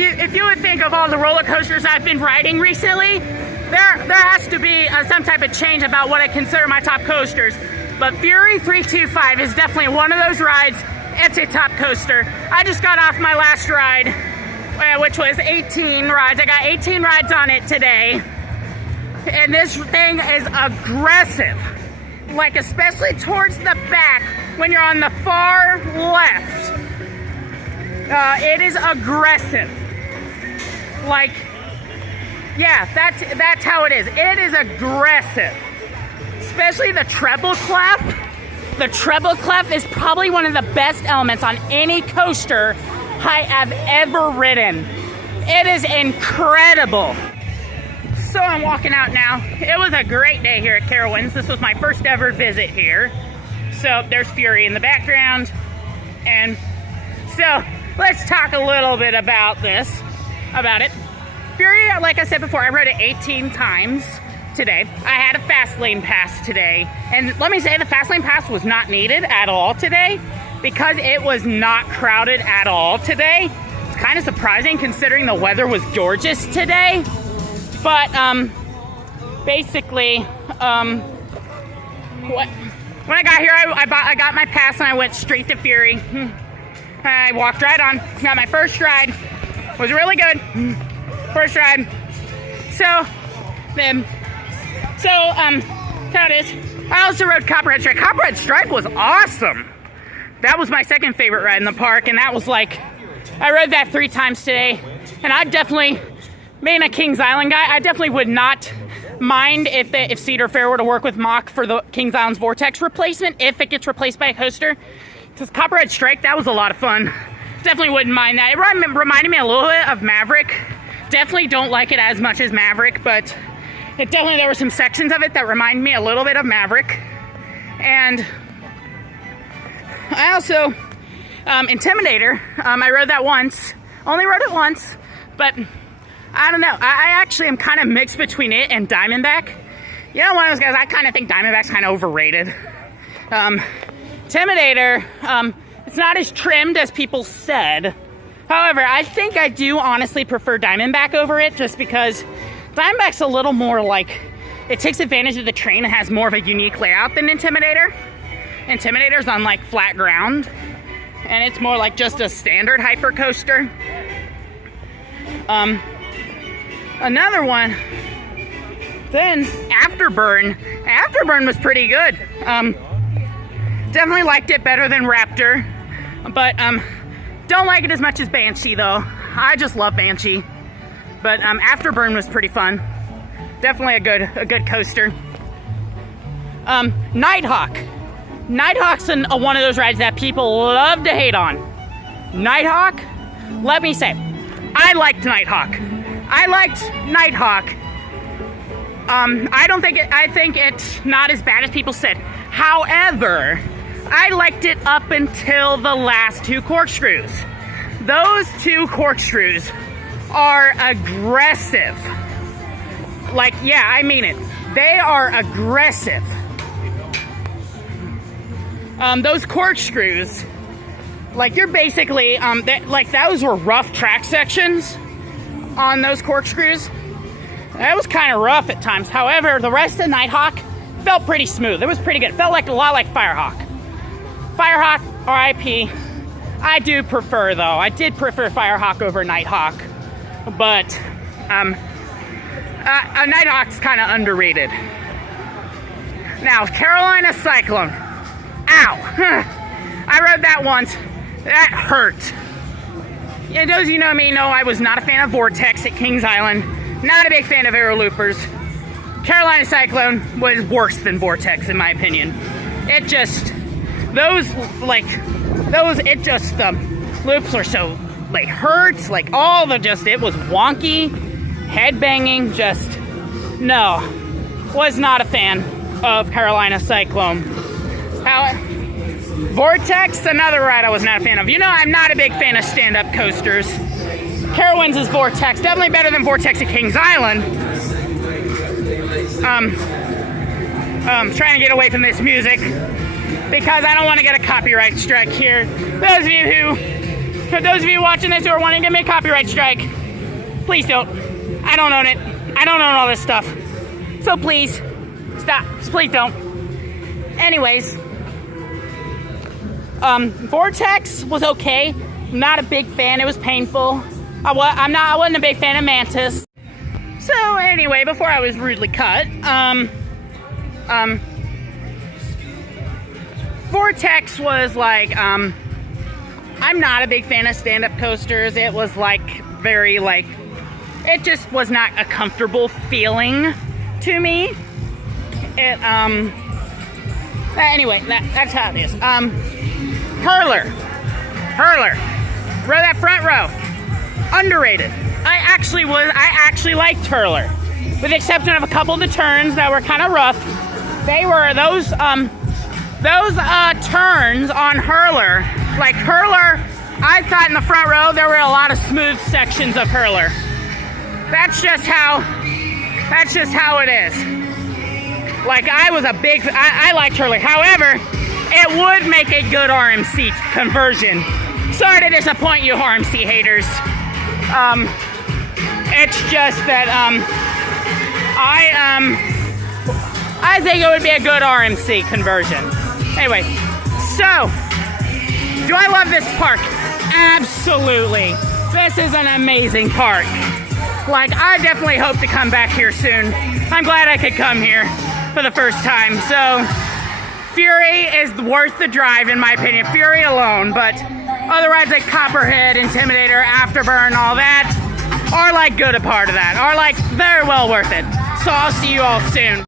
if you would think of all the roller coasters I've been riding recently, there has to be some type of change about what I consider my top coasters. But Fury 325 is definitely one of those rides. It's a top coaster. I just got off my last ride, which was 18 rides. I got 18 rides on it today. And this thing is aggressive. Like, especially towards the back when you're on the far left. It is aggressive. Like, yeah, that's how it is. It is aggressive. Especially the treble clef. The treble clef is probably one of the best elements on any coaster I have ever ridden. It is incredible. So I'm walking out now. It was a great day here at Carowinds. This was my first ever visit here. So there's Fury in the background. And so let's talk a little bit about it. Fury, like I said before, I rode it 18 times today. I had a fast lane pass today. And let me say, the fast lane pass was not needed at all today because it was not crowded at all today. It's kind of surprising considering the weather was gorgeous today. But basically, when I got here, I got my pass and I went straight to Fury. I walked right on. Got my first ride. Was really good. First ride. So that is. I also rode Copperhead Strike. Copperhead Strike was awesome. That was my second favorite ride in the park, and that was like, I rode that 3 times today, and I definitely, being a Kings Island guy, I definitely would not mind if Cedar Fair were to work with Mach for the Kings Island's Vortex replacement, if it gets replaced by a coaster. Because Copperhead Strike, that was a lot of fun. Definitely wouldn't mind that. It reminded me a little bit of Maverick. Definitely don't like it as much as Maverick, but there were some sections of it that remind me a little bit of Maverick. And I also, Intimidator, I rode that once. Only rode it once, but I don't know. I actually am kind of mixed between it and Diamondback. You know, one of those guys, I kind of think Diamondback's kind of overrated. Intimidator, it's not as trimmed as people said. However, I think I do honestly prefer Diamondback over it just because Diamondback's a little more like, it takes advantage of the terrain and has more of a unique layout than Intimidator. Intimidator's on like flat ground and it's more like just a standard hyper coaster. Another one, then Afterburn. Afterburn was pretty good. Definitely liked it better than Raptor, but don't like it as much as Banshee though. I just love Banshee, but Afterburn was pretty fun. Definitely a good coaster. Nighthawk. Nighthawk's one of those rides that people love to hate on. Nighthawk, let me say, I liked Nighthawk. I think it's not as bad as people said. However, I liked it up until the last 2 corkscrews. Those 2 corkscrews are aggressive. Like, yeah, I mean it. They are aggressive. Those corkscrews, like you're basically, like those were rough track sections on those corkscrews. That was kind of rough at times. However, the rest of Nighthawk felt pretty smooth. It was pretty good. It felt like a lot like Firehawk. Firehawk, RIP. I do prefer though. I did prefer Firehawk over Nighthawk, but Nighthawk's kind of underrated. Now, Carolina Cyclone. Ow! I rode that once. That hurt. And those of you know me know I was not a fan of Vortex at Kings Island. Not a big fan of Aero Loopers. Carolina Cyclone was worse than Vortex in my opinion. It just, the loops are so, like, hurts, like all the it was wonky, head banging, just, no. Was not a fan of Carolina Cyclone. Vortex, another ride I was not a fan of. You know, I'm not a big fan of stand-up coasters. Carowinds is Vortex. Definitely better than Vortex at Kings Island. Trying to get away from this music because I don't want to get a copyright strike here. Those of you who For those of you watching this who are wanting to give me a copyright strike, please don't. I don't own it. I don't own all this stuff. So please, stop. Please don't. Anyways, Vortex was okay. Not a big fan. It was painful. I wasn't a big fan of Mantis. So anyway, before I was rudely cut, Vortex was like, I'm not a big fan of stand-up coasters. It was like very like, it just was not a comfortable feeling to me. It anyway, that's how it is. Hurler, that front row, underrated. I actually liked Hurler, with the exception of a couple of the turns that were kind of rough. They were those turns on Hurler, like Hurler. I thought in the front row there were a lot of smooth sections of Hurler. That's just how it is. Like I liked Hurler. However, it would make a good RMC conversion. Sorry to disappoint you, RMC haters. It's just that I think it would be a good RMC conversion. Anyway, so do I love this park? Absolutely. This is an amazing park. Like, I definitely hope to come back here soon. I'm glad I could come here for the first time. So, Fury is worth the drive in my opinion. Fury alone, but otherwise like Copperhead, Intimidator, Afterburn, all that are like good a part of that. Are like very well worth it. So I'll see you all soon.